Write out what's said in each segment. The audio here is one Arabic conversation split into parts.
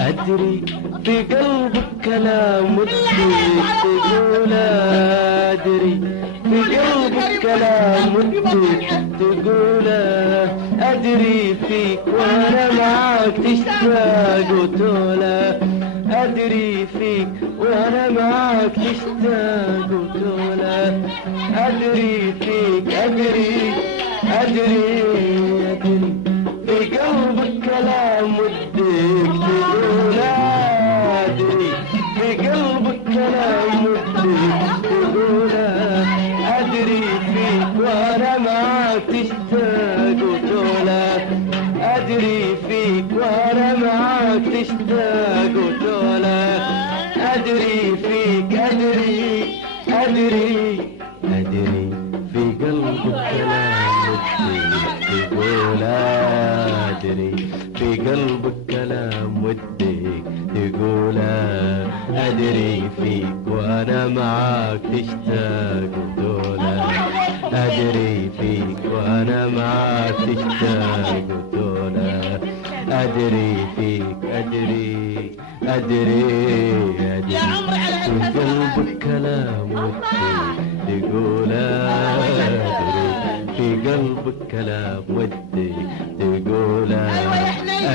أدري في قلبك كلام ودك تقوله، أدري في قلبك كلام ودك تقوله، أدري فيك وأنا معاك تشتاق وتوله، أدري فيك وأنا معاك تشتاق وتوله، أدري فيك أدري أدري أدري في قلبك كلام ودك تقوله، أدري في قلبك كلام ودك تقوله، أدري فيك وأنا معاك تشتاق وتوله، أدري فيك وأنا معاك تشتاق وتوله، أدري فيك أدري أدري أدري في قلبك كلام ودك تقوله، أدري في قلبك كلام ودك تقوله، أدري فيك وأنا معاك تشتاق وتوله، أدري فيك وأنا معاك تشتاق وتوله، أدري فيك أدري أدري أدري في قلبك كلام ودك تقوله، أدري في قلبك كلام ودك تقوله،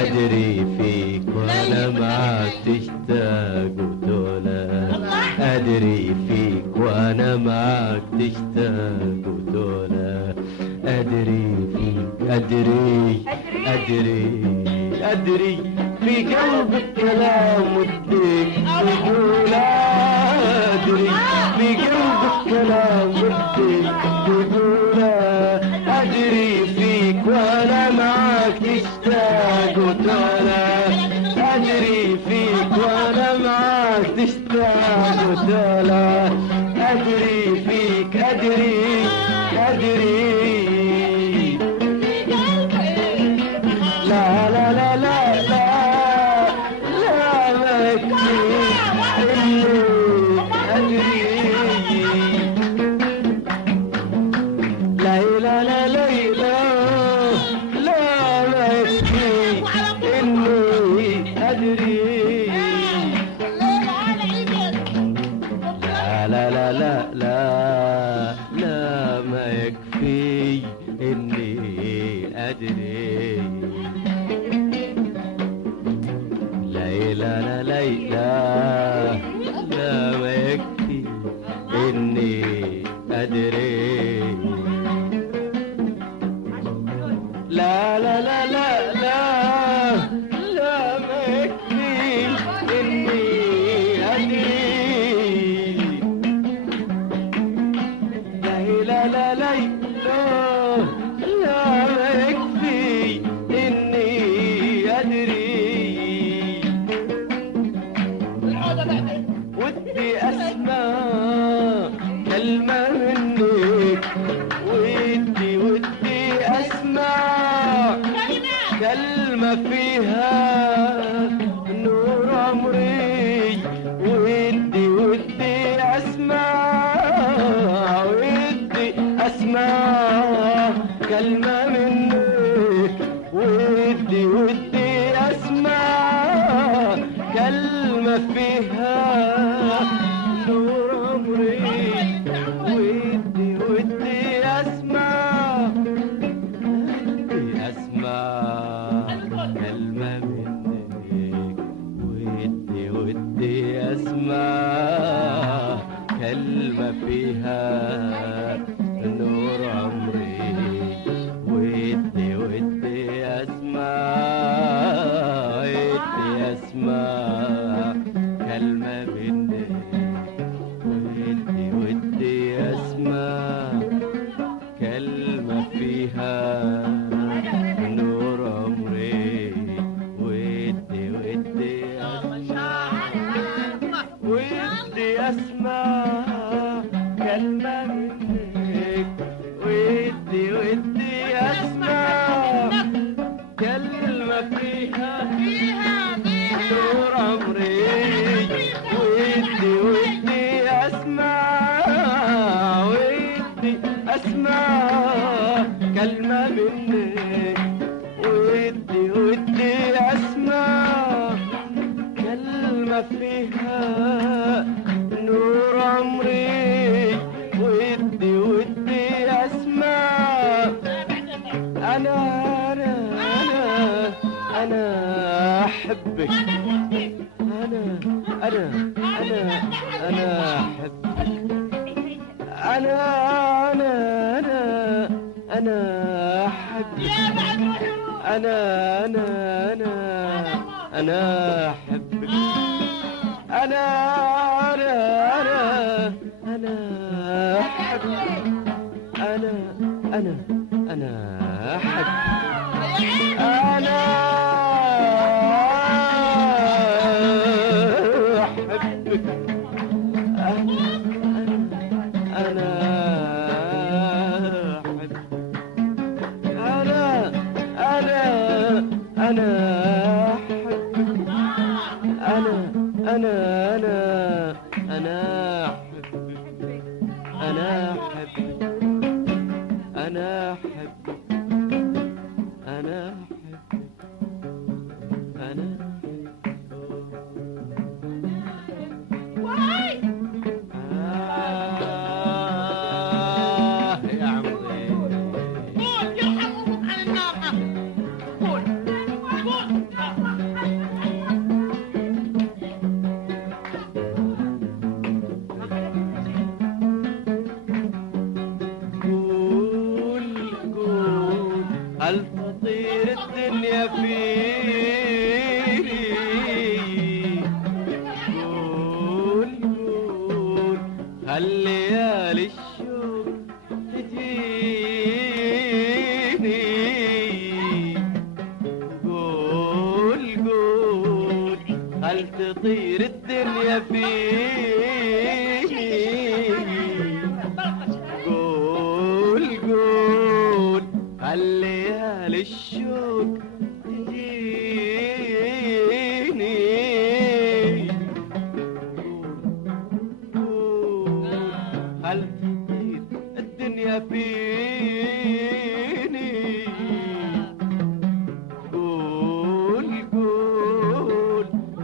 أدري فيك وأنا معاك تشتاق وتوله، أدري فيك وأنا معاك تشتاق وتوله، أدري فيك أدري أدري أدري في قلبك كلام ودك تقوله، أدري في قلبك كلام ودك تقوله، أدري فيك وأنا معاك تشتاق وتوله، أدري فيك وأنا معاك تشتاق وتوله، أدري فيك أدري أدري لا لا لا لا لا لا ما يكفي أدري لا لا لا لا لا ما يكفي إني أدري لا لا لا لا لا لا ما يكفي إني أدري لا لا لا لا ما يكفي إني أدري لا لا لا لا لا لا ما يكفي إني أدري لا لا لا لا لا ما يكفي إني أدري ودي أسمع كلمة منك، ودي أسمع كلمة فيها نور عمري، ودي أسمع ودي أسمع كلمة منك، ودي ودي اسمع كلمة فيها نور عمري، ودي ودي اسمع، ودي اسمع كلمة منك، ودي ودي اسمع كلمة فيها نور عمري، ودي ودي اسمع، ودي اسمع كلمة منك، ودي ودي اسمع كلمة فيها نور عمري، ودي ودي ودي اسمع كلمة منك، ودي ودي اسمع كلمة فيها نور عمري، ودي ودي اسمع، ودي اسمع كلمة منك، ودي ودي اسمع كلمة فيها نور عمري، ودي ودي اسمع. انا احبك، انا احبك، انا احبك، انا احبك، انا احبك، انا احبك، انا احبك، انا احبك، انا احبك، انا احبك، انا احبك، انا احبك، انا احبك، انا يا عمري قول يرحم ابوك عن النار. قول قول هل تطير الدنيا فيني، قول هل ليالي الشوق تجيني، قول هل تطير الدنيا فيني، قول هل ليالي الشوق تجيني، قول هل تطير الدنيا فيني، قول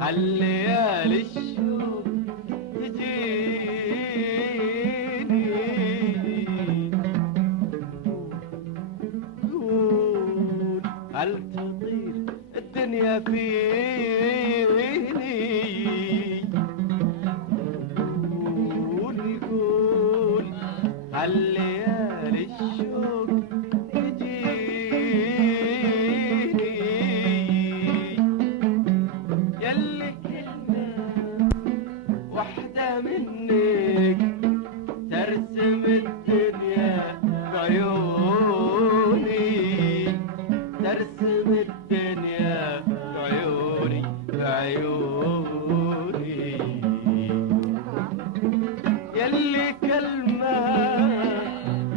هل ليالي الشوق تجيني، قول هل تطير الدنيا فيني، قول هل ليالي الشوق تجيني، يلي كلمة واحدة منك ترسم الدنيا بعيوني، ترسم الدنيا بعيوني، بعيوني، يلي كلمة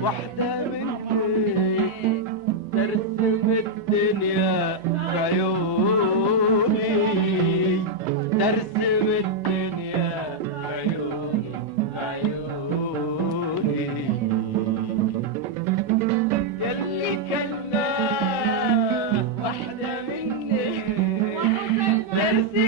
واحدة منك ترسم الدنيا بعيوني، ترسم الدنيا بعيوني، بعيوني، يلي كلمة واحدة مرسي